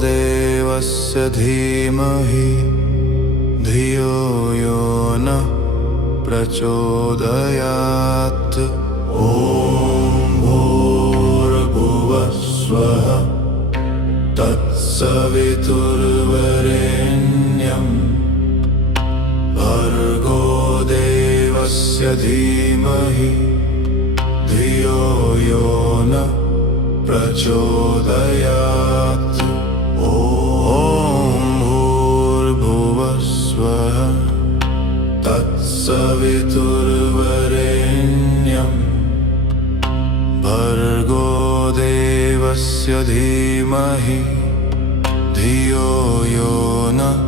देवस्य धीमहि धियो यो नः प्रचोदयात्। ॐ भूर्भुवः स्वः तत्सवितुर्वरेण्यं भर्गो देवस्य धीमहि धियो यो नः प्रचोदयात्। ॐ भूर्भुवः स्वः तत्सवितुर्वरेण्यं भर्गो देवस्य धीमहि धियो यो नः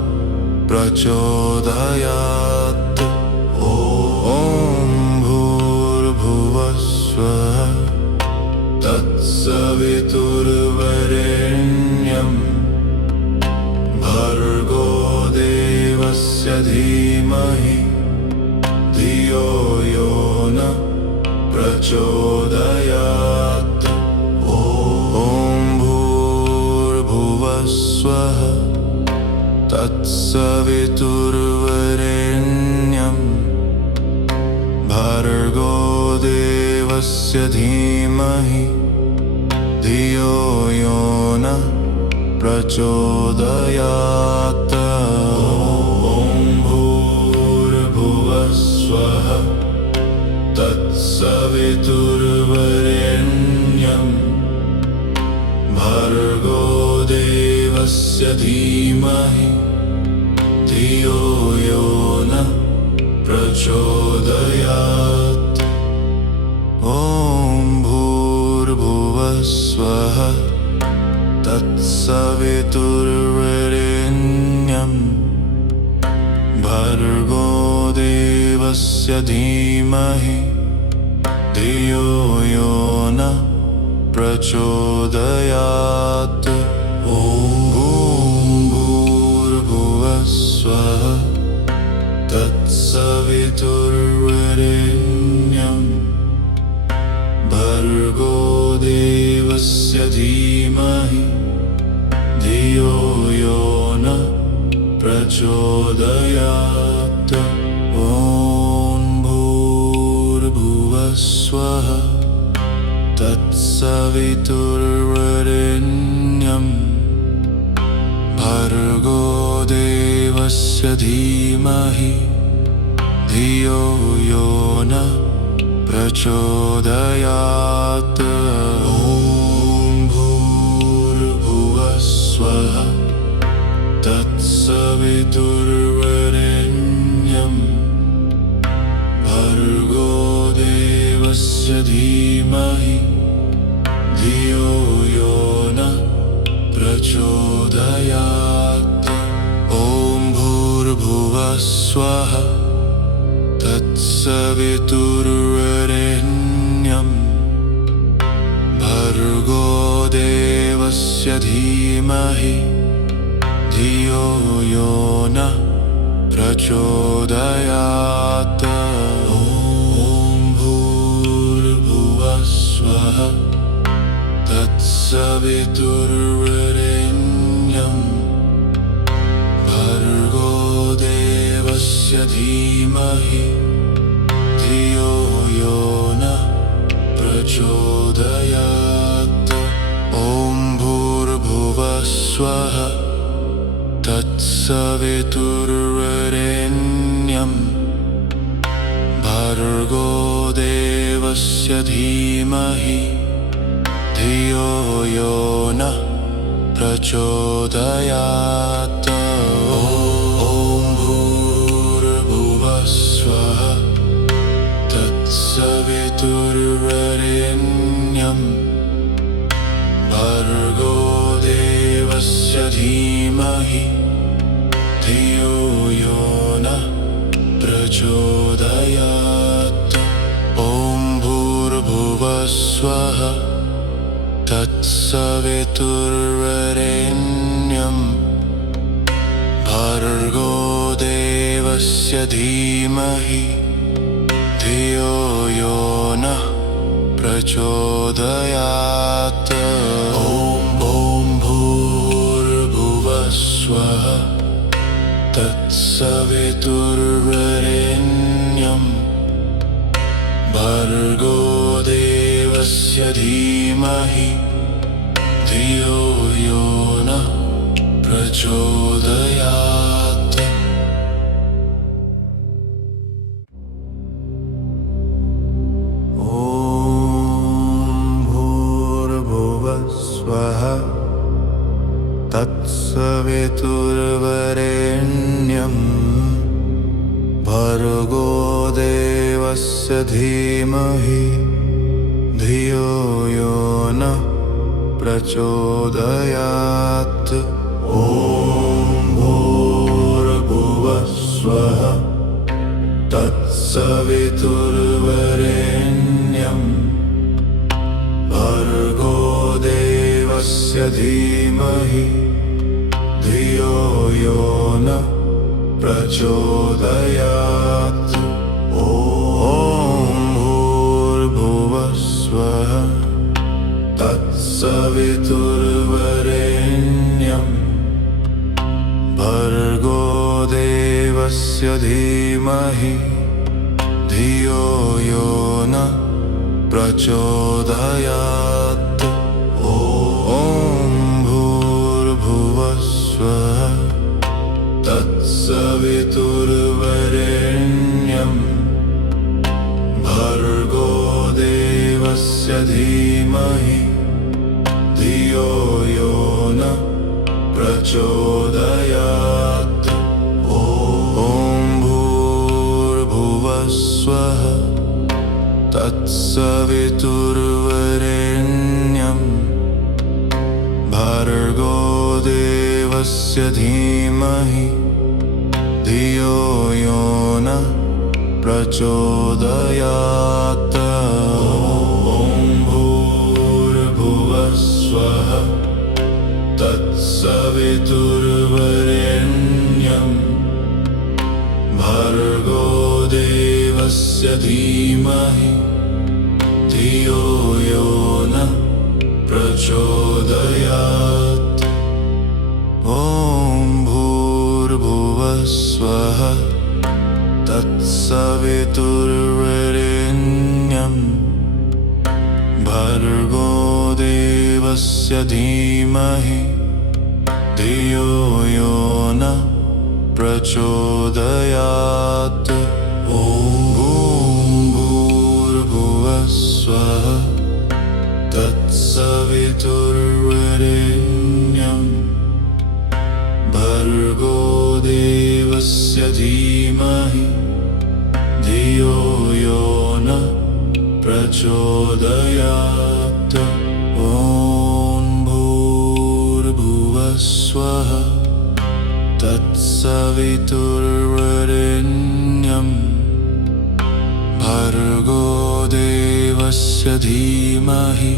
प्रचोदयात्। ॐ भूर्भुवः स्वः तत्सवितुर्वरेण्यं भर्गो देवस्य धीमहि धियो यो नः प्रचोदयात्। ॐ भूर्भुवः स्वः तत्सवितुर्वरेण्यं भर्गो देवस्य धीमहि धियो यो नः प्रचोदयात्। ॐ भूर्भुवः स्वः तत्सवितुर्वरेण्यं भर्गो देवस्य धीमहि धियो यो नः प्रचोदयात्। ॐ भूर्भुवः स्वः तत्सवितुर्वरेण्यं भर्गो देवस्य धीमहि धियो यो नः प्रचोदयात्। ॐ भूर्भुवः स्वः तत्सवितुर्वरेण्यं भर्गो देवस्य धीमहि धियो यो नः प्रचोदयात्। ॐ भूर्भुवः स्वः तत्सवितुर्वरेण्यं भर्गो देवस्य धीमहि धियो यो नः प्रचोदयात्। ॐ भूर्भुवः स्वः तत्सवितुर्वरेण्यं भर्गो देवस्य धीमहि धियो यो नः प्रचोदयात्। ॐ भूर्भुवः स्वः तत्सवितुर्वरेण्यं भर्गो देवस्य धीमहि धियो यो नः प्रचोदयात्। ॐ भूर्भुवः स्वः तत्सवितुर्वरेण्यं भर्गो देवस्य धीमहि धियो यो नः प्रचोदयात्। ॐ भूर्भुवः स्वः तत्सवितुर्वरेण्यं भर्गो देवस्य धीमहि धियो यो नः प्रचोदयात्। ॐ भूर्भुवः स्वः तत्सवितुर्वरेण्यं भर्गो देवस्य धीमहि धियो यो नः प्रचोदयात्। ॐ भूर्भुवः स्वः तत्सवितुर्वरेण्यं भर्गो देवस्य धीमहि धियो यो नः प्रचोदयात्। ॐ भूर्भुवः तत्सवितुर्वरेण्यं भर्गो देवस्य धीमहि धियो यो नः प्रचोदयात्। ॐ भूर्भुवः स्वः तत्सवितुर्वरेण्यं भर्गो देवस्य धीमहि धियो यो नः प्रचोदयात्। ॐ भूर्भुवः स्वः तत्सवितुर्वरेण्यं भर्गो देवस्य धीमहि धियो यो नः प्रचोदयात्। ॐ भूर्भुवः स्वः तत्सवितुर्वरेण्यं भर्गो देवस्य धीमहि धियो यो नः प्रचोदयात्। ॐ भूर्भुवः स्वः तत्सवितुर्वरेण्यं भर्गो देवस्य धीमहि धियो यो नः प्रचोदयात्। ॐ भूर्भुवः स्वः तत्सवितुर्वरेण्यं भर्गो देवस्य धीमहि धियो यो नः प्रचोदयात्। ॐ भूर्भुवः स्वः तत्सवितुर्वरेण्यं भर्गो देवस्य धीमहि धियो यो नः प्रचोदयात्। ॐ भूर्भुवः स्वः तत्सवितुर्वरेण्यं भर्गो देवस्य धीमहि धियो यो नः प्रचोदयात्। ॐ भूर्भुवः स्वः तत्सवितुर्वरेण्यं भर्गो देवस्य धीमहि धियो यो नः प्रचोदयात्। ॐ भूर्भुवः स्वः तत्सवितुर्वरेण्यं भर्गो देवस्य धीमहि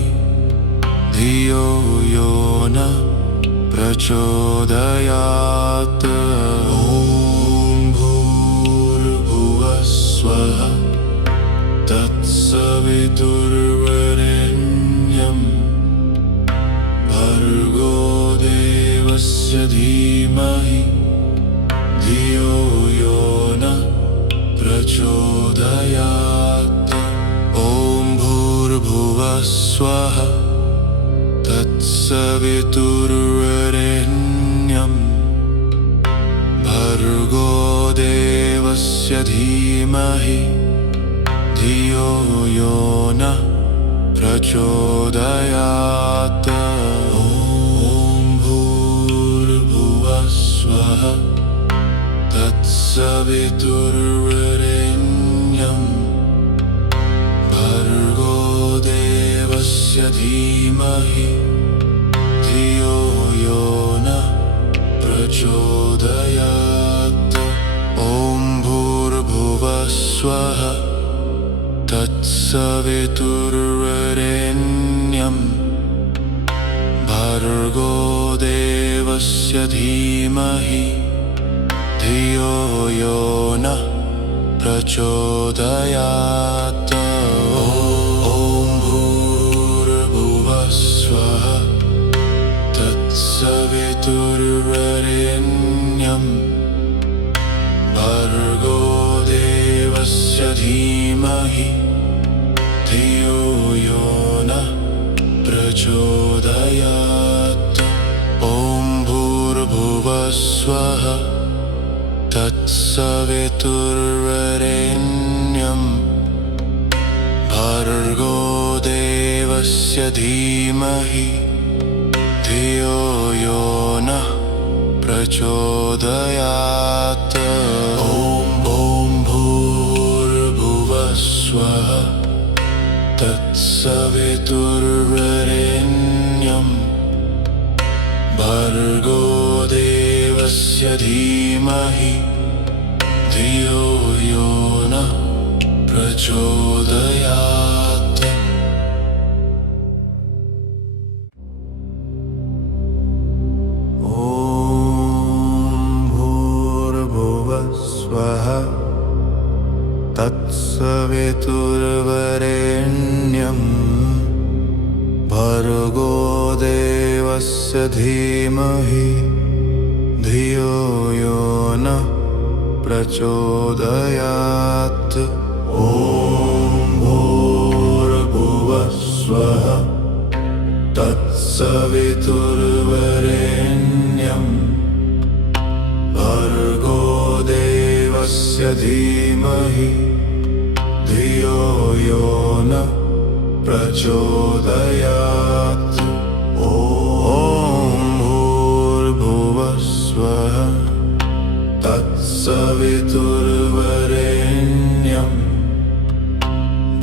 धियो यो नः प्रचोदयात्। ॐ भूर्भुवः स्वः तत्सवितुर्वरेण्यं भर्गो देवस्य धीमहि धियो यो नः प्रचोदयात्। ॐ भूर्भुवः स्वः तत्सवितुर्वरेण्यं भर्गो देवस्य धीमहि धियो यो नः प्रचोदयात्। ॐ भूर्भुवः स्वः तत्सवितुर्वरेण्यं भर्गो देवस्य धीमहि धियो यो नः प्रचोदयात्। ॐ भूर्भुवः स्वः तत्सवितुर्वरेण्यं भर्गो देवस्य धीमहि धियो यो नः प्रचोदयात्। ॐ भूर्भुवः स्वः तत्सवितुर्वरेण्यं भर्गो देवस्य धीमहि धियो यो नः प्रचोदयात्। ॐ भूर्भुवः स्वः तत्सवितुर्वरेण्यं भर्गो देवस्य धीमहि धियो यो नः प्रचोदयात्। ॐ भूर्भुवः स्वः तत्सवितुर्वरेण्यं भर्गो देवस्य धीमहि धियो यो नः प्रचोदयात्। ॐ भूर्भुवः स्वः तत्सवितुर्वरेण्यं भर्गो देवस्य धीमहि धियो यो नः प्रचोदयात्। ॐ भूर्भुवः स्वः तत्सवितुर्वरेण्यं भर्गो देवस्य धीमहि धियो यो नः प्रचोदयात्। ॐ भूर्भुवः स्वः तत्सवितुर्वरेण्यं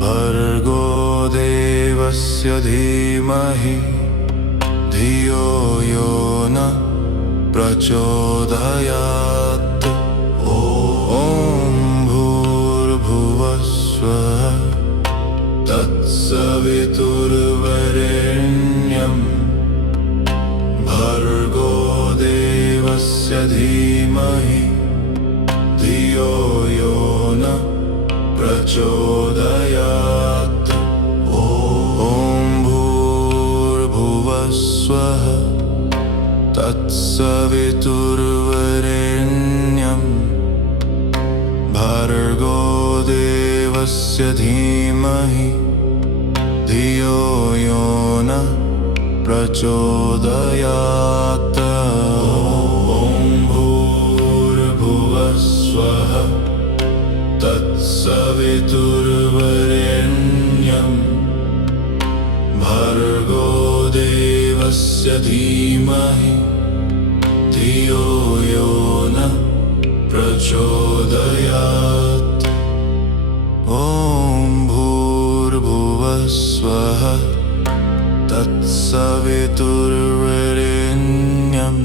भर्गो देवस्य धीमहि धियो यो नः प्रचोदयात्। ॐ भूर्भुवः स्वः तत्सवितुर्वरेण्यं भर्गो देवस्य धीमहि धियो यो नः प्रचोदयात्। ॐ भूर्भुवः स्वः तत्सवितुर्वरेण्यं भर्गो देवस्य धीमहि धियो यो नः प्रचोदयात्। स्वः तत्सवितुर्वरेण्यं भर्गो देवस्य धीमहि धियो यो नः प्रचोदयात्। ॐ भूर्भुवः स्वः तत्सवितुर्वरेण्यं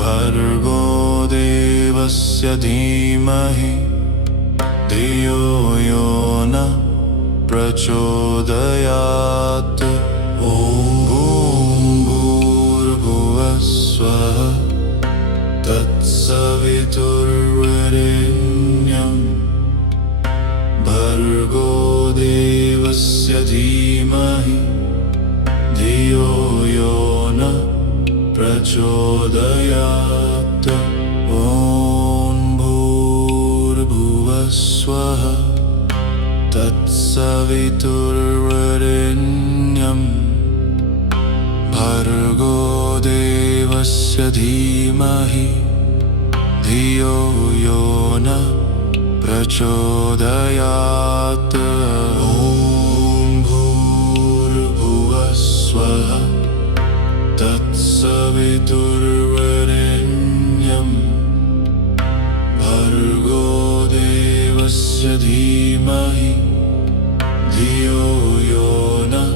भर्गो देवस्य धीमहि धियो यो नः प्रचोदयात्। ॐ भूर्भुवः स्वः तत्सवितुर्वरेण्यं भर्गो देवस्य धीमहि धियो यो नः प्रचोदयात्। ॐ भूर्भुवः स्वः तत्सवितुर्वरेण्यं भर्गो देवस्य धीमहि धियो यो नः प्रचोदयात्। ॐ भूर्भुवः स्वः तत्सवितुर्वरेण्यं भर्गो देवस्य धीमहि धियो यो नः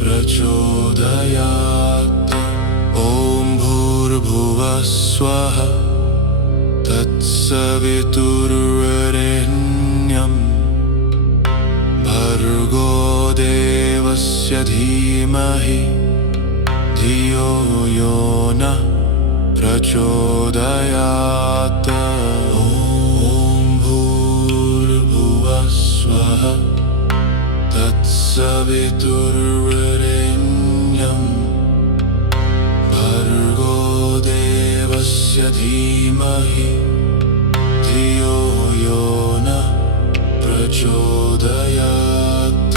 प्रचोदयात्। ॐ भूर्भुवः स्वः तत्सवितुर्वरेण्यं भर्गो देवस्य धीमहि धियो यो नः प्रचोदयात्। ॐ भूर्भुवः स्वः तत्सवितुर्वरेण्यं भर्गो देवस्य धीमहि धियो यो न प्रचोदयात्।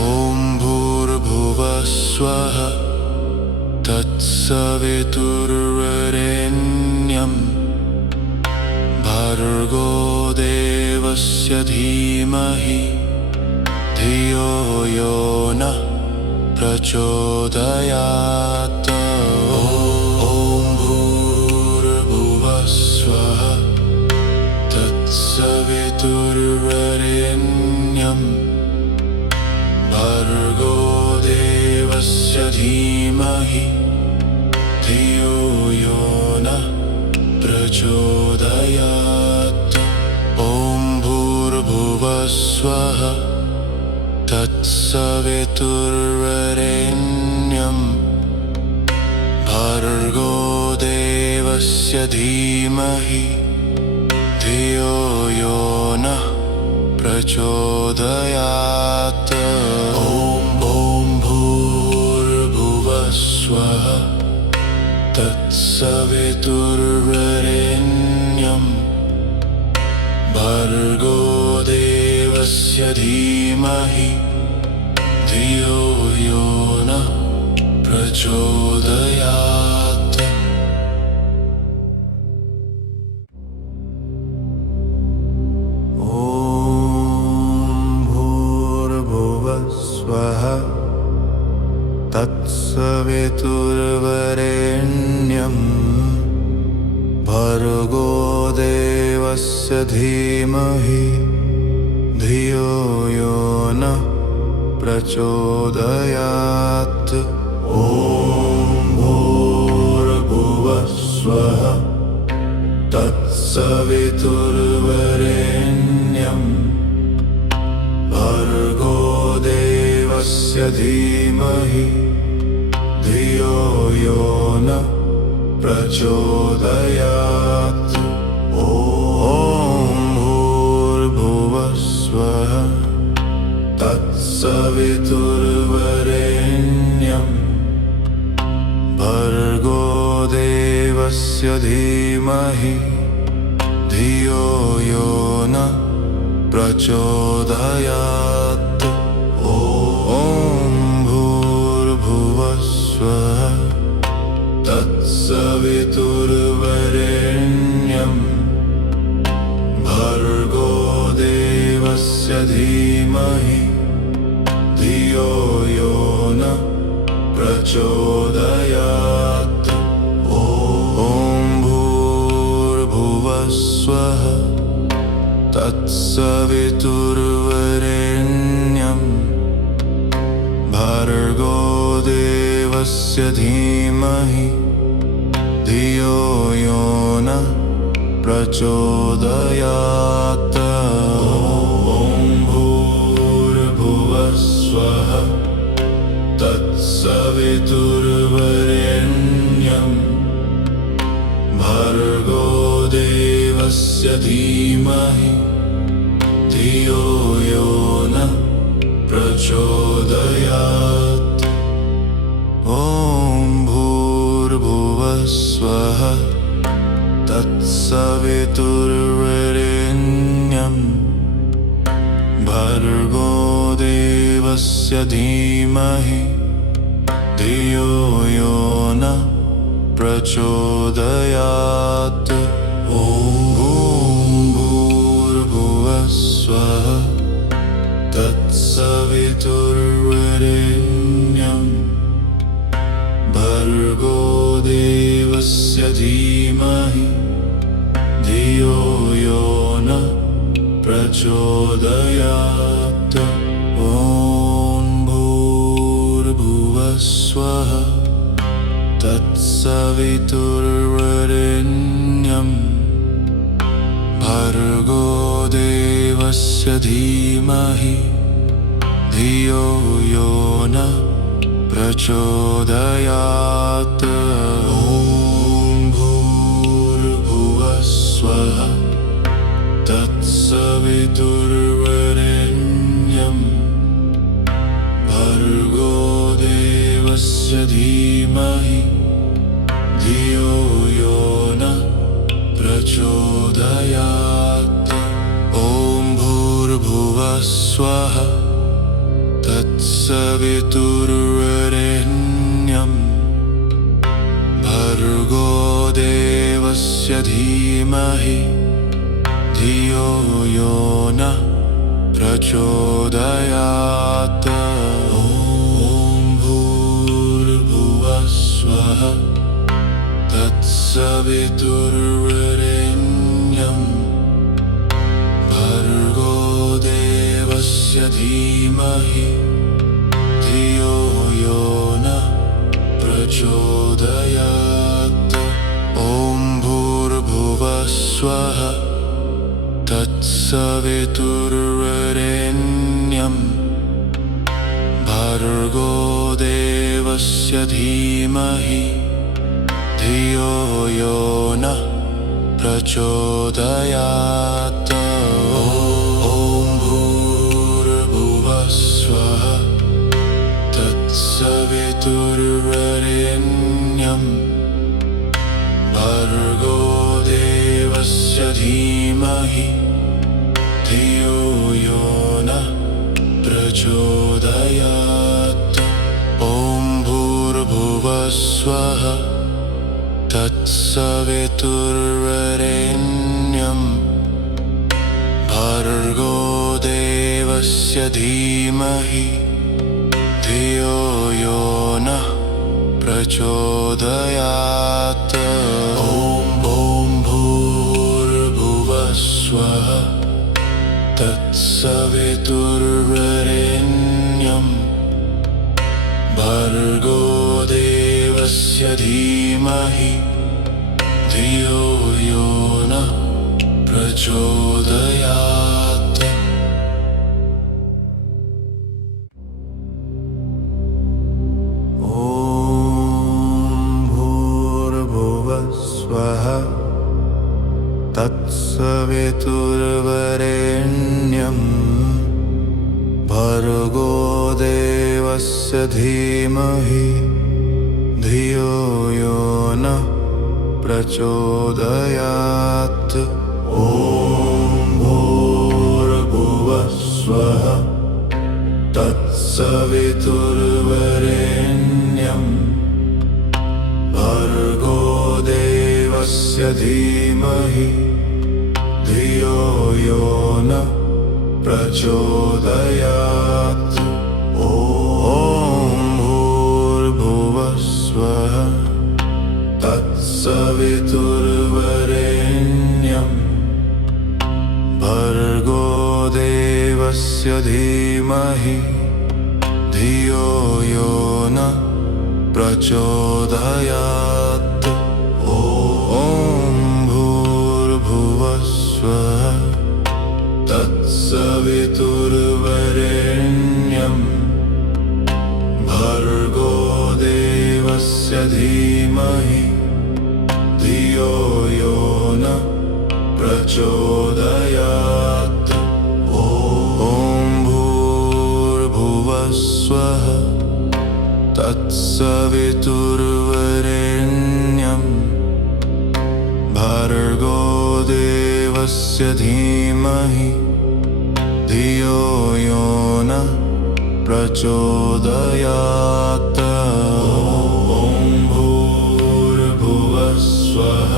ॐ भूर्भुवः स्वः तत्सवितुर्वरेण्यं भर्गो देवस्य धीमहि धियो यो नः प्रचोदयात्। ॐ भूर्भुवः स्वः तत्सवितुर्वरेण्यं भर्गो देवस्य धीमहि धियो यो नः प्रचोदयात्। ॐ भूर्भुवः स्वः तत्सवितुर्वरेण्यं भर्गो देवस्य धीमहि धियो यो नः प्रचोदयात्। ॐ भूर्भुवः स्वः तत्सवितुर्वरेण्यं भर्गो देवस्य धीमहि धियो यो नः प्रचोदयात्। ॐ भूर्भुवः स्वः तत्सवितुर्वरेण्यं भर्गो देवस्य धीमहि धियो यो नः प्रचोदयात्। ॐ भूर्भुवः स्वः तत्सवितुर्वरेण्यं भर्गो देवस्य धीमहि धियो यो नः प्रचोदयात्। ॐ भूर्भुवः स्वः तत्सवितुर्वरेण्यं भर्गो देवस्य धीमहि धियो यो नः प्रचोदयात्। ॐ भूर्भुवः स्वः तत्सवितुर्वरेण्यं भर्गो देवस्य धीमहि धियो यो नः प्रचोदयात्। ॐ भूर्भुवः स्वः तत्सवितुर्वरेण्यं भर्गो देवस्य धीमहि धियो यो नः प्रचोदयात्। ॐ भूर्भुवः स्वः तत्सवितुर्वरेण्यं भर्गो देवस्य धीमहि धियो यो नः प्रचोदयात्। ॐ भूर्भुवः स्वः तत्सवितुर्वरेण्यं भर्गो देवस्य धीमहि धियो यो नः प्रचोदयात्। ॐ भूर्भुवः स्वः तत्सवितुर्वरेण्यं भर्गो देवस्य धीमहि धियो यो नः प्रचोदयात्। ॐ भूर्भुवः स्वः तत्सवितुर्वरेण्यं भर्गो देवस्य धीमहि धियो यो नः प्रचोदयात्। ॐ भूर्भुवः स्वः तत्सवितुर्वरेण्यं भर्गो देवस्य धीमहि धियो यो नः प्रचोदयात्। भूर्भुवस्वः तत्सवितुर्वरेण्यं भर्गो देवस्य धीमहि धियो यो नः प्रचोदयात्। ॐ भूर्भुवस्वः तत्सवितुर्वरेण्यं भर्गो देवस्य धीमहि धियो यो नः प्रचोदयात्। ॐ भूर्भुवस्वः तत्सवितुर्वरेण्यं भर्गो देवस्य धीमहि धियो यो नः प्रचोदयात्। ॐ भूर्भुवस्वः तत्सवितुर्वरेण्यं भर्गो देवस्य धीमहि धियो यो नः प्रचोदयात्। ॐ भूर्भुवस्वः तत्सवितुर्वरेण्यं भर्गो देवस्य धीमहि धियो यो नः प्रचोदयात्। ॐ भूर्भुवस्वः तत्सवितुर्वरेण्यं भर्गो देवस्य धीमहि धियो यो नः प्रचोदयात्। ॐ भूर्भुवस्वः तत्सवितुर्वरेण्यं भर्गो देवस्य धीमहि धियो यो नः प्रचोदयात्। ॐ भूर्भुवस्वः तत्सवितुर्वरेण्यं भर्गो देवस्य धीमहि धियो यो नः प्रचोदयात्। ॐ भूर्भुवस्वः तत्सवितुर्वरेण्यं भर्गो देवस्य धीमहि धियो यो नः प्रचोदयात्। ॐ भूर्भुवस्वः तत्सवितुर्वरेण्यं भर्गो देवस्य धीमहि धियो यो नः प्रचोदयात्। ॐ भूर्भुवस्वः तत्सवितुर्वरेण्यं भर्गो देवस्य धीमहि धियो यो नः प्रचोदयात्। ॐ भूर्भुवस्वः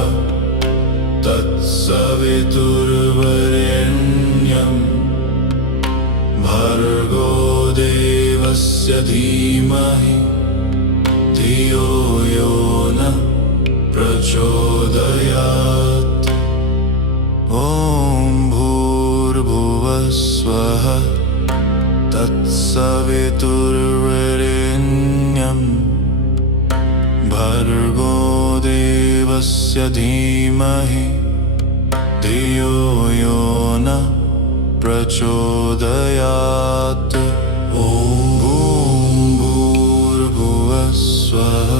तत्सवितुर्वरेण्यं भर्गो देवस्य धीमहि धियो यो नः प्रचोदयात्। ॐ भूर्भुवस्वः तत्सवितुर्वरेण्यं भर्गो देवस्य धीमहि धियो यो नः प्रचोदयात्। ॐ भूर्भुवस्वः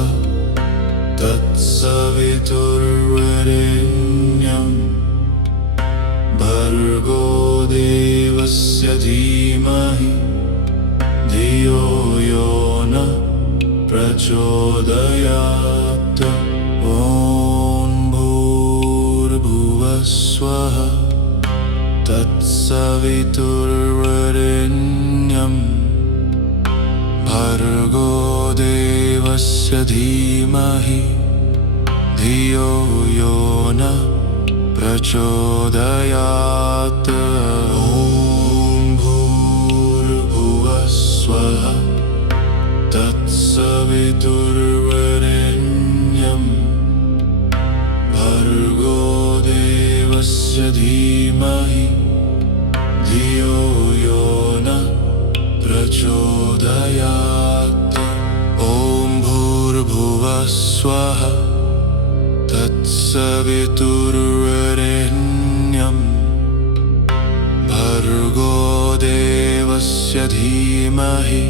तत्सवितुर्वरेण्यं भर्गो देवस्य धीमहि धियो यो नः प्रचोदयात्। ॐ भूर्भुवस्वः तत्सवितुर्वरेण्यं देवस्य धीमहि धियो यो न प्रचोदयात्। ॐ भूर्भुवः स्वः तत्सवितुर्वरेण्यं भर्गो देवस्य धीमहि धियो यो न प्रचोदयात्। ॐ भूर्भुवः स्वः तत्सवितुर्वरेण्यं भर्गो देवस्य धीमहि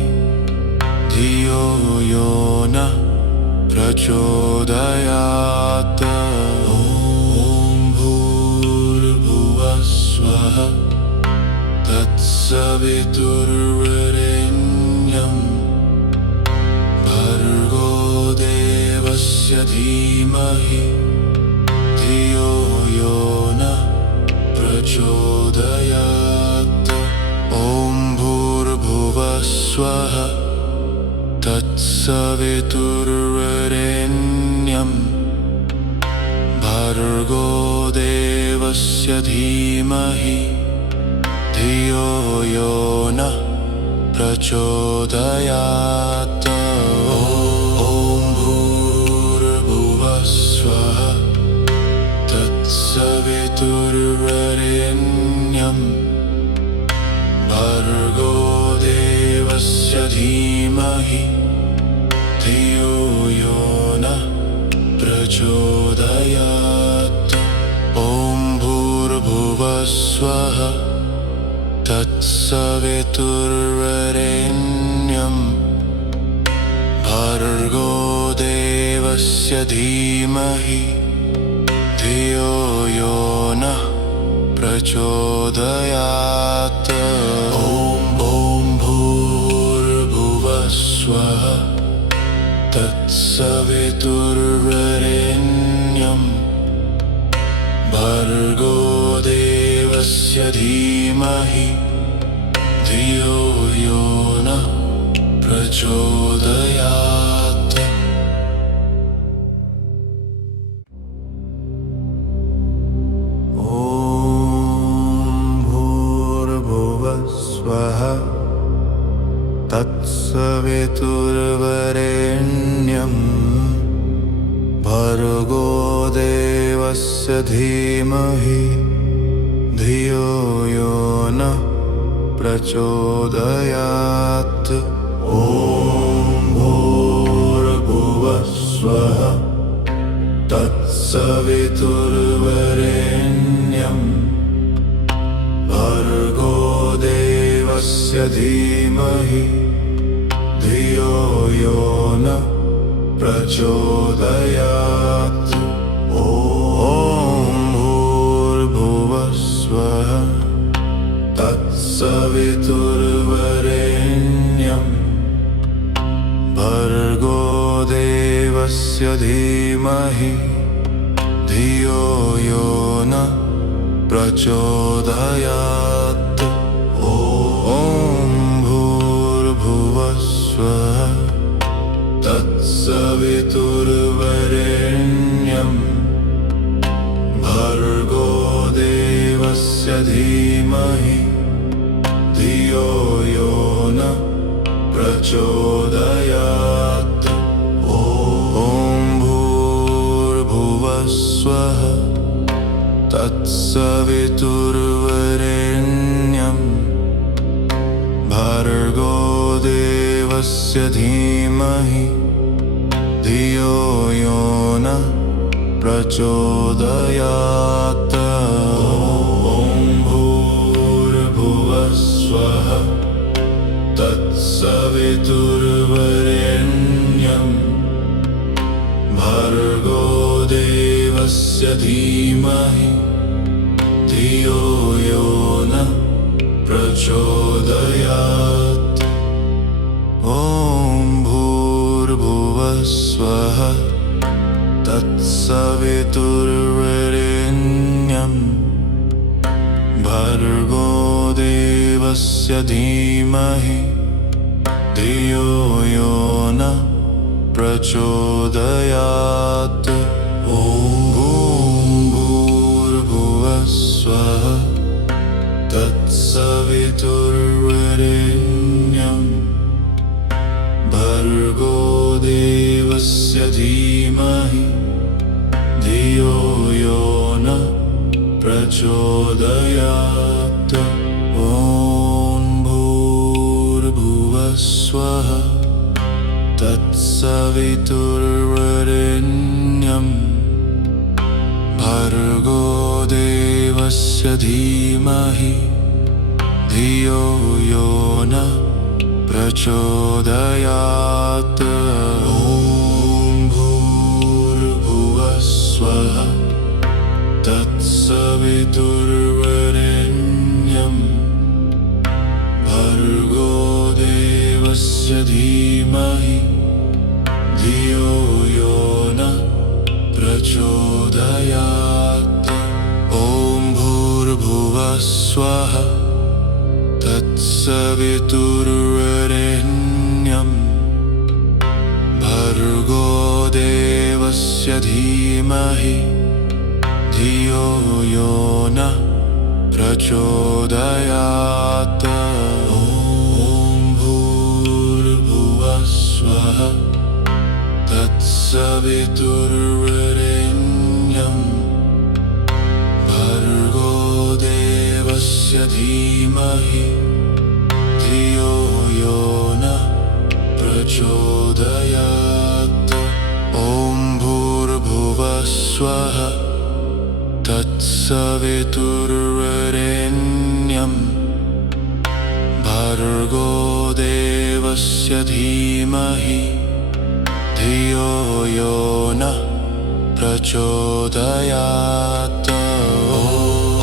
धियो यो न प्रचोदयात्। ॐ भूर्भुवः स्वः तत्सवितुर्वरेण्यं भर्गो देवस्य धीमहि धियो यो न प्रचोदयात्। ॐ भूर्भुवः स्वः तत्सवितुर्वरेण्यं भर्गो देवस्य धीमहि धियो यो न प्रचोदयात्। ॐ भूर्भुवः स्वः तत्सवितुर्वरेण्यं भर्गो देवस्य धीमहि धियो यो न प्रचोदयात्। ॐ भूर्भुवः स्वः तत्सवितुर्वरेण्यं भर्गो देवस्य धीमहि धियो यो न प्रचोदयात्। ॐ भूर्भुवः स्वः तत्सवितुर्वरेण्यं भर्गो देवस्य धीमहि धियो यो न प्रचोदयात्। ॐ भूर्भुवः स्वः तत्सवितुर्वरेण्यं भर्गो देवस्य धीमहि धियो यो न प्रचोदयात्। ॐ भूर्भुवः स्वः तत्सवितुर्वरेण्यं भर्गो देवस्य धीमहि धियो यो न प्रचोदयात्। ॐ भूर्भुवः स्वः तत्सवितुर्वरेण्यं भर्गो देवस्य धीमहि धियो यो न प्रचोदयात्। ॐ भूर्भुवः स्वः तत्सवितुर्वरेण्यं भर्गो देवस्य धीमहि धियो यो न प्रचोदयात्। ॐ भूर्भुवः स्वः तत्सवितुर्वरेण्यं भर्गो देवस्य धीमहि धियो यो न प्रचोदयात्। ॐ भूर्भुवः स्वः तत्सवितुर्वरेण्यं भर्गो देवस्य धीमहि धियो यो न प्रचोदयात्। ॐ भूर्भुवः स्वः तत्सवितुर्वरेण्यं भर्गो देवस्य धीमहि धियो यो न प्रचोदयात्। ॐ भूर्भुवः स्वः तत्सवितुर्वरेण्यं भर्गो देवस्य धीमहि धियो यो न प्रचोदयात्। ॐ भूर्भुवः स्वः तत्सवितुर्वरेण्यं भर्गो देवस्य धीमहि धियो यो न प्रचोदयात्। ॐ भूर्भुवः स्वः तत्सवितुर्वरेण्यं भर्गो देवस्य धीमहि धियो यो न प्रचोदयात्। ॐ भूर्भुवः स्वः तत्सवितुर्वरेण्यं भर्गो देवस्य धीमहि धियो यो न प्रचोदयात्। ॐ भूर्भुवः स्वः तत्सवितुर्वरेण्यं भर्गो देवस्य धीमहि धियो यो न प्रचोदयात्। ॐ भूर्भुवः स्वः तत्सवितुर्वरेण्यं भर्गो देवस्य धीमहि धियो यो न प्रचोदयात्।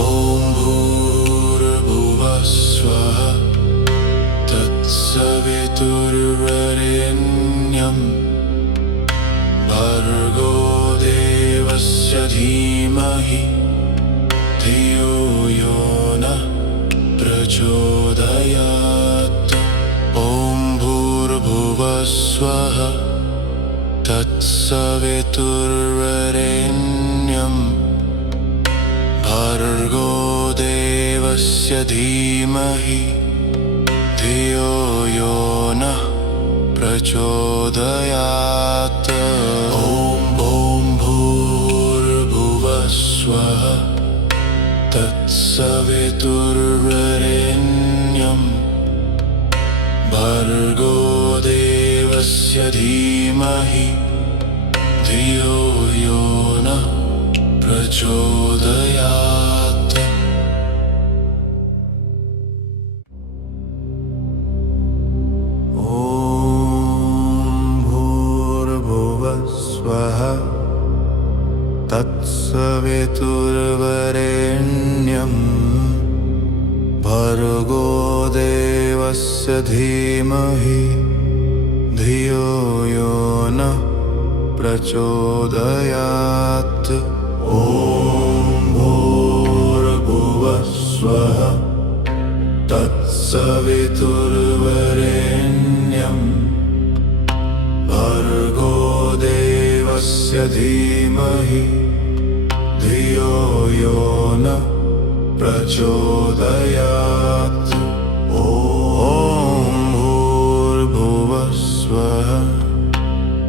ॐ भूर्भुवः स्वः तत्सवितुर्वरेण्यं भर्गो देवस्य धीमहि धियो यो न प्रचोदयात्। ॐ भूर्भुवः स्वः तत्सवितुर्वरेण्यं भर्गो देवस्य धीमहि धियो यो न प्रचोदयात्। ॐ भूर्भुवः स्वः तत्सवितुर्वरेण्यं भर्गो देवस्य धीमहि धियो यो न प्रचोदयात्। ॐ भूर्भुवः स्वः तत्सवितुर्वरेण्यं भर्गो देवस्य धीमहि धियो यो न प्रचोदयात्। ॐ भूर्भुवः स्वः तत्सवितुर्वरेण्यं भर्गो देवस्य धीमहि धियो यो न प्रचोदयात्। ॐ भूर्भुवः स्वः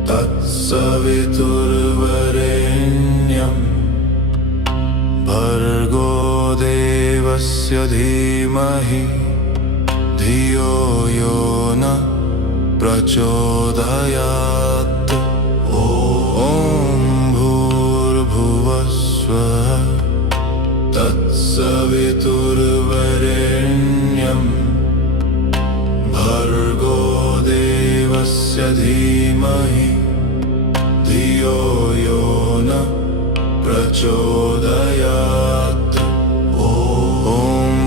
तत्सवितुर्वरेण्यं भर्गो देवस्य धीमहि धियो यो न प्रचोदयात्। ॐ भूर्भुवः स्वः तत्सवितुर्वरेण्यं भर्गो देवस्य धीमहि धियो यो न प्रचोदयात्। ॐ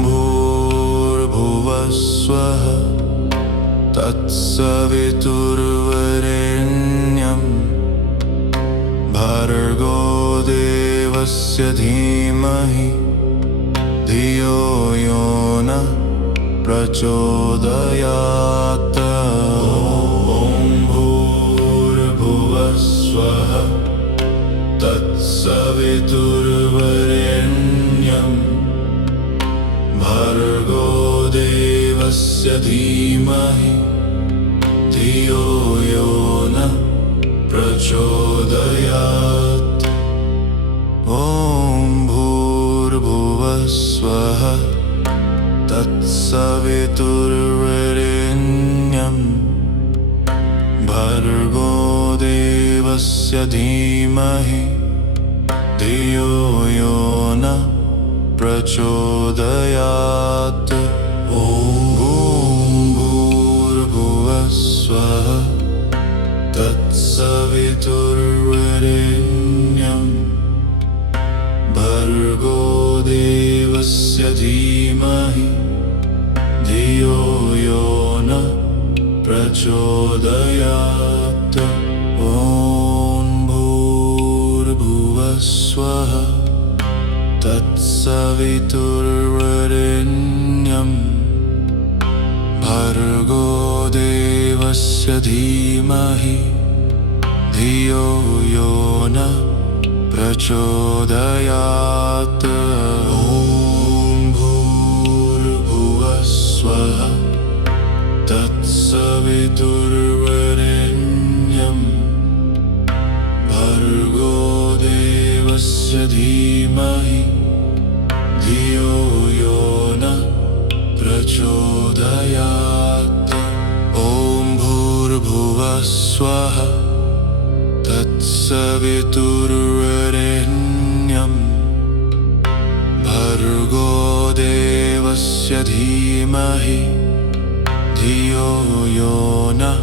भूर्भुवः स्वः तत्सवितुर्वरेण्यं भर्गो देवस्य धीमहि धियो यो न प्रचोदयात्। ॐ भूर्भुवः स्वः तत्सवितुर्वरेण्यं भर्गो देवस्य धीमहि धियो यो नः प्रचोदयात्। ॐ भूर्भुवः स्वः तत्सवितुर्वरेण्यं भर्गो देवस्य धीमहि धियो यो नः प्रचोदयात्। ॐ भूर्भुवः स्वः तत्सवितुर्वरेण्यं भर्गो देवस्य धीमहि धियो यो नः प्रचोदयात्। ॐ भूर्भुवः स्वः तत्सवितुर्वरेण्यं भर्गो देवस्य धीमहि धियो यो नः प्रचोदयात्। ॐ भूर्भुवः स्वः तत्सवितुर्वरेण्यं भर्गो देवस्य धीमहि धियो यो नः प्रचोदयात्। ॐ भूर्भुवः स्वः तत्सवितुर्वरेण्यं भर्गो देवस्य धीमहि धियो यो नः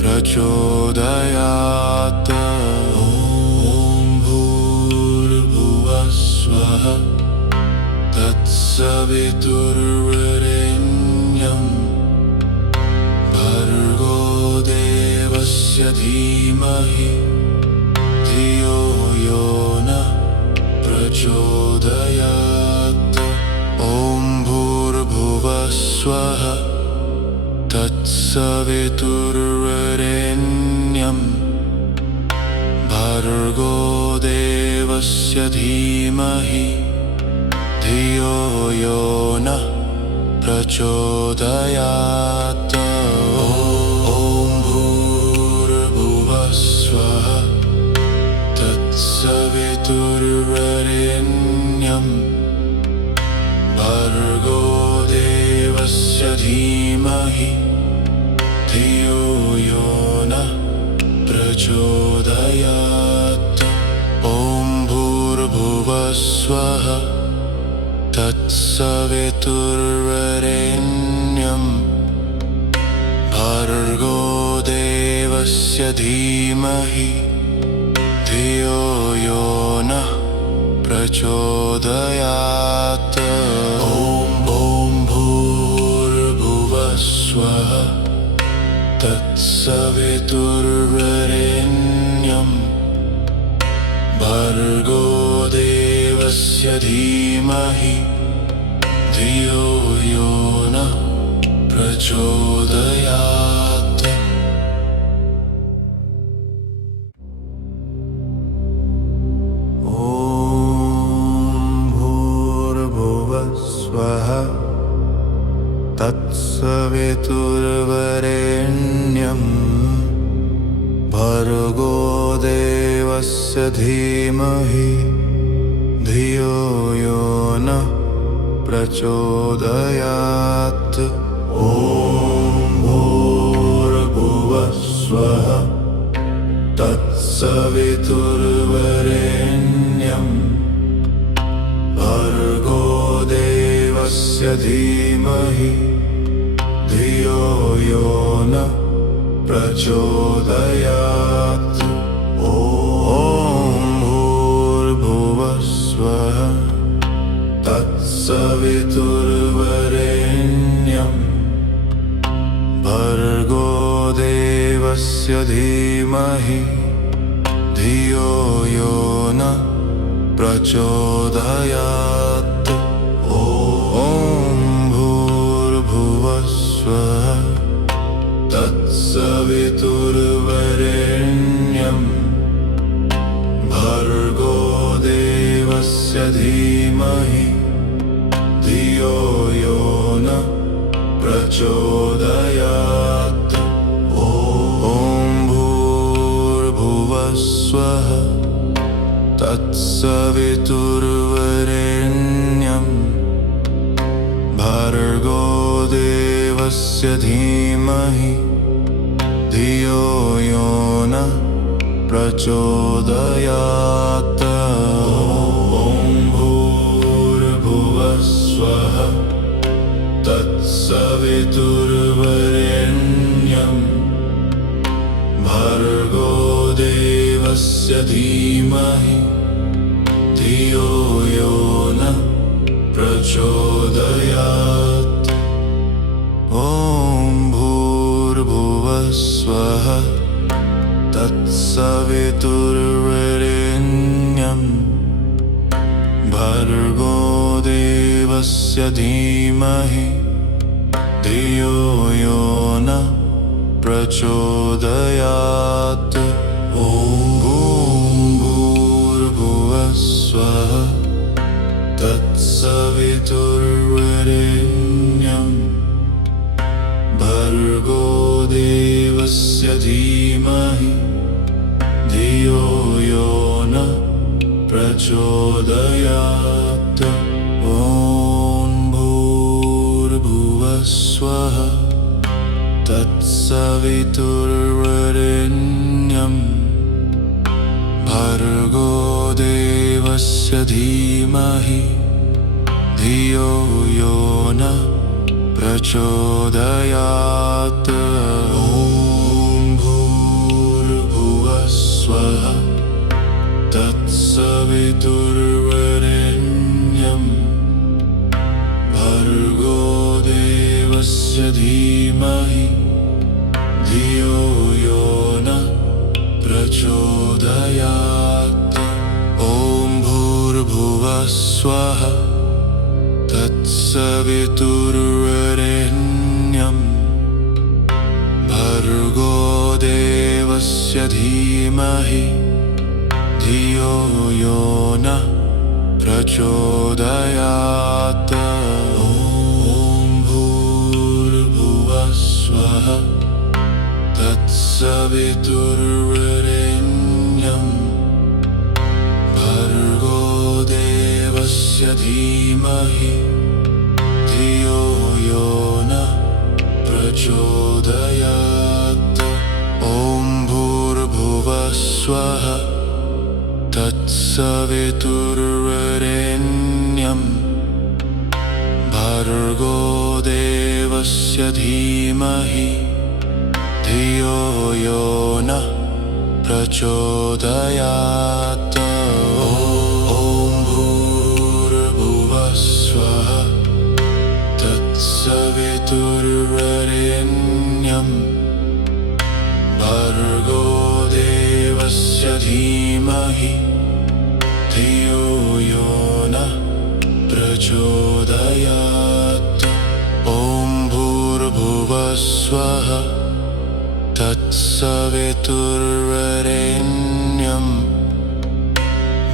प्रचोदयात्। ॐ भूर्भुवः स्वः तत्सवितुर्वरेण्यं भर्गो देवस्य धीमहि धियो यो नः प्रचोदयात्। ॐ भूर्भुवः स्वः तत्सवितुर्वरेण्यं भर्गो देवस्य धीमहि धियो यो नः प्रचोदयात्। ॐ भूर्भुवः स्वः तत्सवितुर्वरेण्यं भर्गो देवस्य धीमहि धियो यो नः प्रचोदयात्। ॐ भूर्भुवः स्वः तत्सवितुर्वरेण्यं भर्गो देवस्य धीमहि धियो यो नः प्रचोदयात्। ॐ भूर्भुवः स्वः तत्सवितुर्वरेण्यं भर्गो देवस्य धीमहि धियो यो नः प्रचोदयात्। ॐ भूर्भुवः स्वः तत्सवितुर्वरेण्यं भर्गो देवस्य धीमहि धियो यो नः प्रचोदयात्। ॐ भूर्भुवः स्वः तत्सवितुर्वरेण्यं भर्गो देवस्य धीमहि धियो यो नः प्रचोदयात्। ॐ भूर्भुवः स्वः तत्सवितुर्वरेण्यं भर्गो देवस्य धीमहि धियो यो नः प्रचोदयात्। ॐ भूर्भुवः स्वः तत्सवितुर्वरेण्यं भर्गोदेवस्य धीमहि धियो यो न प्रचोदयात्। ॐ भूर्भुवस्वः तत्सवितुर्वरेण्यं भर्गोदेवस्य धीमहि धियो यो न प्रचोदयात्। ॐ भूर्भुवस्वः तत्सवितुर्वरेण्यं भर्गोदेवस्य धीमहि धियो यो न प्रचोदयात्। ॐ भूर्भुवस्वः तत्सवितुर्वरेण्यं भर्गोदेवस्य धीमहि धियो यो न प्रचोदयात्। ॐ भूर्भुवस्वः तत्सवितुर्वरेण्यं भर्गोदेवस्य धीमहि धियो यो न प्रचोदयात्। ॐ भूर्भुवस्वः तत्सवितुर्वरेण्यं भर्गोदेवस्य धीमहि धियो यो न प्रचोदयात्। ॐ भूर्भुवस्वः तत्सवितुर्वरेण्यं भर्गोदेवस्य धीमहि धियो यो न प्रचोदयात्। ॐ भूर्भुवस्वः तत्सवितुर्वरेण्यं भर्गोदेवस्य धीमहि धियो यो न प्रचोदयात्। ॐ भूर्भुवस्वः तत्सवितुर्वरेण्यं भर्गोदेवस्य धीमहि धियो यो न प्रचोदयात्। ॐ भूर्भुवस्वः तत्सवितुर्वरेण्यं भर्गोदेवस्य धीमहि धियो यो न प्रचोदयात्। ॐ भूर्भुवस्वः तत्सवितुर्वरेण्यं भर्गोदेवस्य धीमहि धियो यो न प्रचोदयात्। ॐ भूर्भुवस्वः तत्सवितुर्वरेण्यं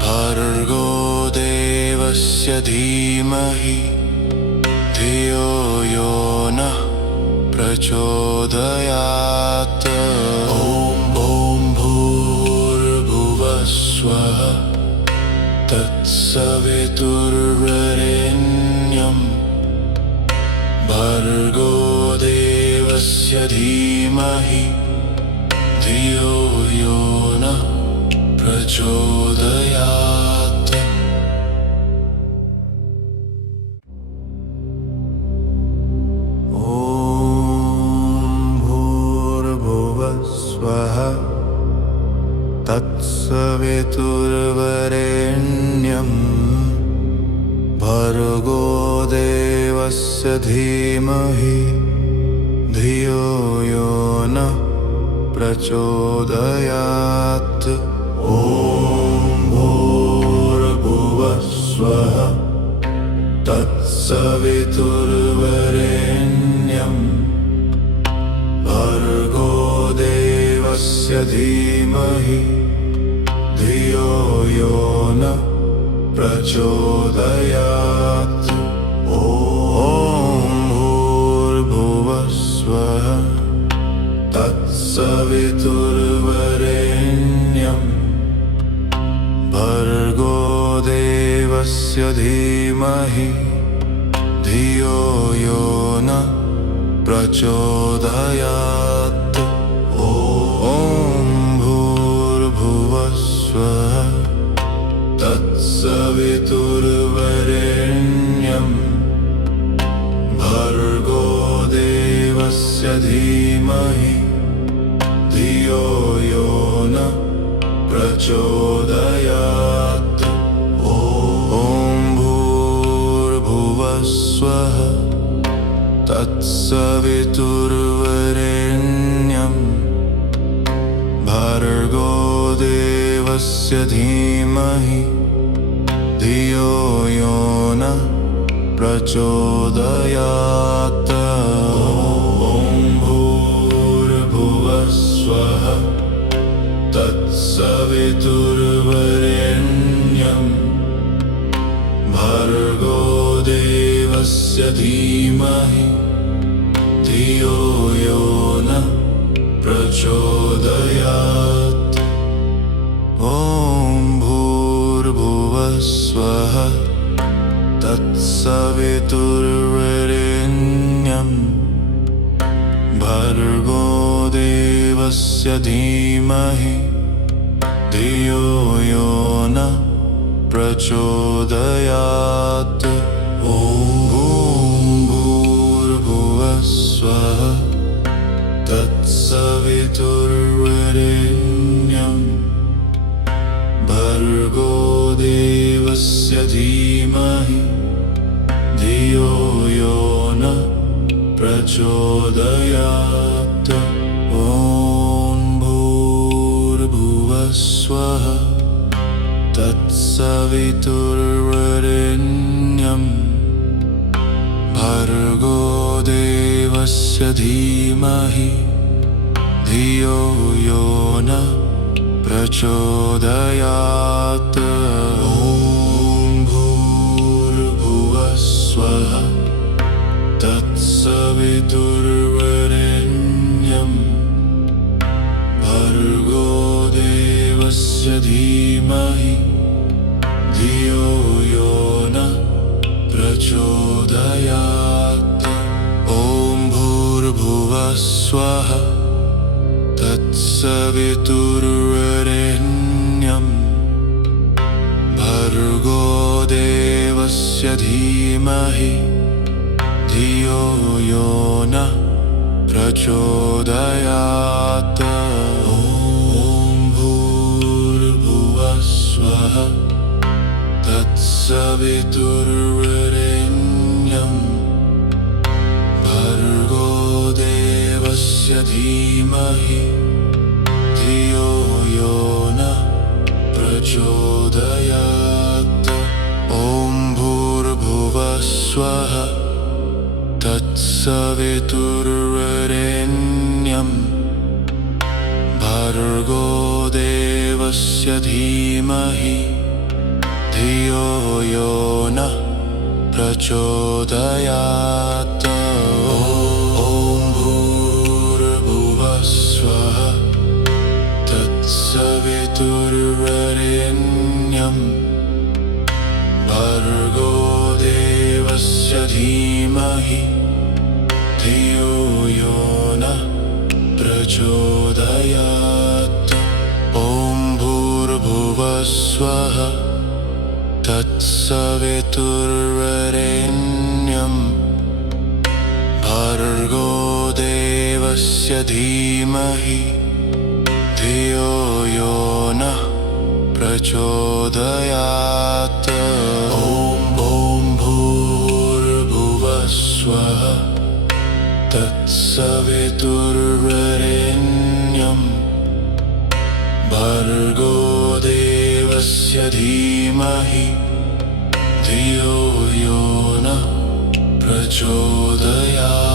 भर्गोदेवस्य धीमहि धियो यो न प्रचोदयात्। ॐ भूर्भुवस्वः तत्सवितुर्वरेण्यं भर्गोदेवस्य धीमहि धियो यो न प्रचोदयात्। ॐ भूर्भुवस्वः तत्सवितुर्वरेण्यं भर्गोदेवस्य धीमहि धियो यो न प्रचोदयात्। ॐ भूर्भुवस्वः तत्सवितुर्वरेण्यं भर्गोदेवस्य धीमहि धियो यो न प्रचोदयात् ॐ भूर्भुवस्वः तत्सवितुर्वरेण्यं भर्गो देवस्य धीमहि धियो यो न प्रचोदयात् ॐ भूर्भुवस्वः तत्सवितुर्वरेण्यं भर्गो देवस्य धीमहि धियो यो न प्रचोदयात् ॐ भूर्भुवस्वः तत्सवितुर्वरेण्यं भर्गो देवस्य धीमहि धियो यो न प्रचोदयात् ॐ भूर्भुवस्वः तत्सवितुर्वरेण्यं भर्गो देवस्य धीमहि धियो यो न प्रचोदयात् ॐ भूर्भुवस्वः तत्सवितुर्वरेण्यं भर्गो देवस्य धीमहि धियो यो न प्रचोदयात् ॐ भूर्भुवस्वः तत्सवितुर्वरेण्यं भर्गो देवस्य धीमहि धियो यो न प्रचोदयात् ॐ भूर्भुवस्वः तत्सवितुर्वरेण्यं भर्गो देवस्य धीमहि धियो यो न प्रचोदयात् ॐ भूर्भुवस्वः तत्सवितुर्वरेण्यं भर्गो देवस्य धीमहि धियो यो न प्रचोदयात् ॐ भूर्भुवस्वः तत्सवितुर्वरेण्यं भर्गो देवस्य धीमहि धियो यो न प्रचोदयात् ॐ भूर्भुवस्वः तत्सवितुर्वरेण्यं भर्गो देवस्य धीमहि धियो यो न प्रचोदयात् ॐ भूर्भुवस्वः तत्सवितुर्वरेण्यं भर्गो देवस्य धीमहि धियो यो न प्रचोदयात् ॐ भूर्भुवस्वः तत्सवितुर्वरेण्यं भर्गो देवस्य धीमहि धियो यो न प्रचोदयात् ॐ भूर्भुवस्वः तत्सवितुर्वरेण्यं भर्गो देवस्य धीमहि धियो यो न प्रचोदयात् ॐ भूर्भुवस्वः तत्सवितुर्वरेण्यं भर्गो देवस्य धीमहि धियो यो न प्रचोदयात्